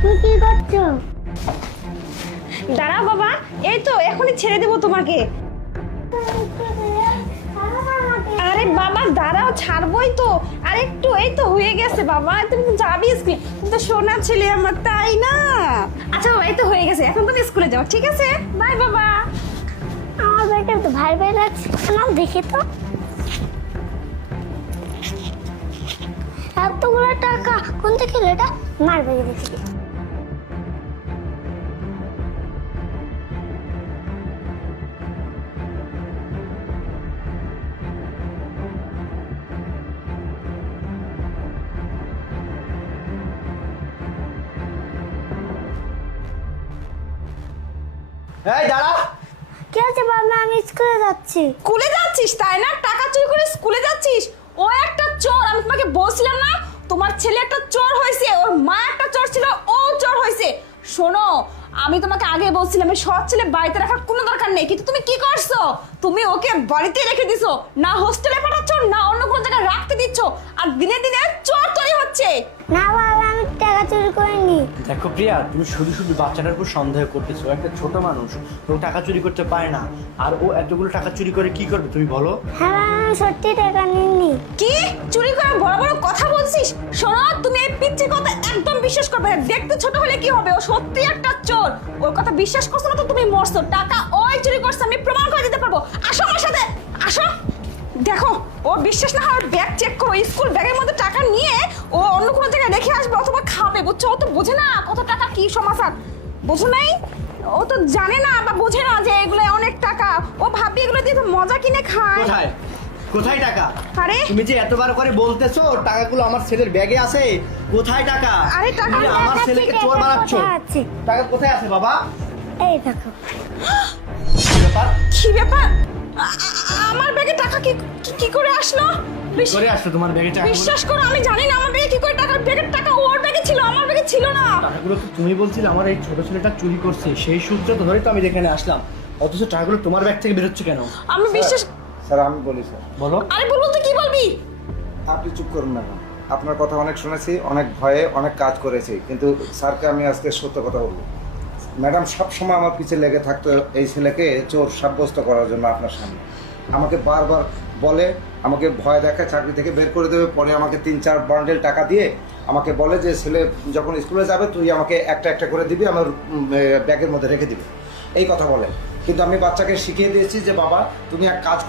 তুমি কি করছো? দাঁড়াও বাবা, এই তো এখনই ছেড়ে দেবো তোমাকে। আরে বাবা দাঁড়াও, ছাড়বোই তো। আর একটু, এই তো হয়ে গেছে বাবা, তুমি তো যাবি স্কুলে, তুমি তো সোনা ছেলে আমার, তাই না? আচ্ছা বাবা, এই তো হয়ে গেছে, এখন তুমি স্কুলে যাও, ঠিক আছে? বাই বাবা। আমার ব্যাগটা তো ভাই ভাই লাগছে, নাও দেখি তো। এতগুলো টাকা কোন থেকে এলো এটা? মার ব্যাগে দেখি। এই দাঁড়া। কি আছে বাবা, আমি স্কুলে যাচ্ছি। স্কুলে যাচ্ছিস তাই না? টাকা চুরি করে স্কুলে যাচ্ছিস? ও একটা চোর, আমি তোমাকে বলছিলাম না তোমার ছেলে একটা চোর হয়েছে, ওর মা একটা চোর ছিল, ও চোর হয়েছে। শোনো, আমি তোমাকে আগে বলছিলাম এই সৎ ছেলে বাড়িতে রাখার কোনো দরকার নেই, কিন্তু তুমি কি করছো? তুমি ওকে বাড়িতে রেখে দিছো, না হোস্টেলে পাঠাচ্ছ, না অন্য কোনো জায়গায় রাখতে দিচ্ছ, আর দিনে দিনে চোর তৈরি হচ্ছে। না বাবা, আমি টাকা চুরি করিনি। দেখো প্রিয়া, তুমি শুধু শুধু বাচ্চাটার উপর সন্দেহ করতেছো। একটা ছোট মানুষ, ও টাকা চুরি করতে পারে না। আর ও এতগুলো টাকা চুরি করে কি করবে তুমি বলো? হ্যাঁ বাবা, আমি সত্যি টাকা নিইনি। কি চুরি করে বড় বড় কথা বলছিস? শোনো, তুমি এই পিচ্চির কথা একদম বিশ্বাস করবে না। দেখতে ছোট হলে কি হবে, ও সত্যি একটা চোর। ওর কথা বিশ্বাস করছো না তো তুমি মরছো। টাকা ওই চুরি করছে, আমি প্রমাণ করে দিতে পারবো। আসো আমার সাথে, আসো। দেখো, ও বিশ্বাস না হয় ব্যাগ চেক করো, স্কুল ব্যাগের মধ্যে টাকা নিয়ে ও অন্য কোনো জায়গায় রেখে আসবে অথবা খাবে, বুঝছো? ও তো বোঝে না কত টাকা কি সমাচার, বোঝো নাই? ও তো জানে না বা বোঝে না যে এগুলো অনেক টাকা। ও ভাবি এগুলো দিয়ে তো মজা কিনে খায়। কোথায় কোথায় টাকা? আরে তুমি যে এতবার করে বলতেছো টাকাগুলো আমার ছেলের ব্যাগে আছে, কোথায় টাকা? আরে টাকা তুমি আমার ছেলেকে চোর বানাচ্ছ। কোথায় আছে? টাকা কোথায় আছে বাবা? এই দেখো। কি ব্যাপার? কি ব্যাপার? আমার ব্যাগে টাকা কি কি- কি করে আসলো? কি করে আসলো তোমার ব্যাগে টাকা? বিশ্বাস করো, আমি জানি না আমার ব্যাগে কি করে টাকা। ব্যাগের টাকা ওর ব্যাগে ছিল, আমার ব্যাগে ছিল না। টাকাগুলো তো তুমি বলছিলে আমার এই ছোট ছেলেটা চুরি করছে, সেই সূত্রে ধরে তো আমি এখানে আসলাম। অথচ টাকাগুলো তোমার ব্যাগ থেকে বেরোচ্ছে কেন? আমি বিশ্বাস। স্যার আমি বলি স্যার। বলো। আরে বলবো তো কি বলবি? আপনি চুপ করুন না। আপনার কথা অনেক শুনেছি, অনেক ভয়ে অনেক কাজ করেছি, কিন্তু স্যারকে আমি আজকে সত্য কথা বলবো। ম্যাডাম সবসময় আমার পিছে লেগে থাকতো এই ছেলেকে চোর সাব্যস্ত করার জন্য আপনার সামনে। আমাকে বারবার বলে, আমাকে ভয় দেখায় চাকরি থেকে বের করে দেবে, পরে আমাকে 3-4 বান্ডেল টাকা দিয়ে আমাকে বলে যে ছেলে যখন স্কুলে যাবে তুই আমাকে একটা একটা করে দিবি, আমার ব্যাগের মধ্যে রেখে দিবি, এই কথা বলে। কিন্তু আমি বাচ্চাকে শিখিয়ে দিয়েছি যে বাবা তুমি এক কাজ করে